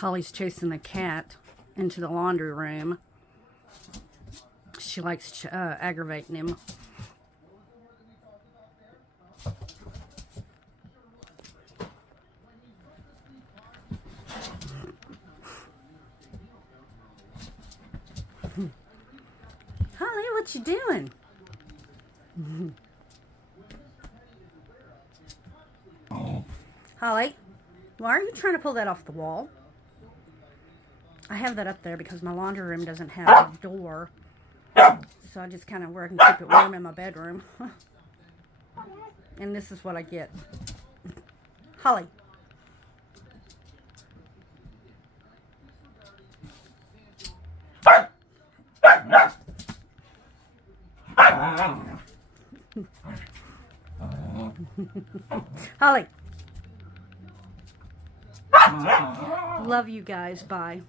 Holly's chasing the cat into the laundry room. She likes aggravating him. Holly, what you doing? Holly, why are you trying to pull that off the wall? I have that up there because my laundry room doesn't have a door. So I just kind of work and keep it warm in my bedroom. And this is what I get. Holly. Holly. Love you guys. Bye.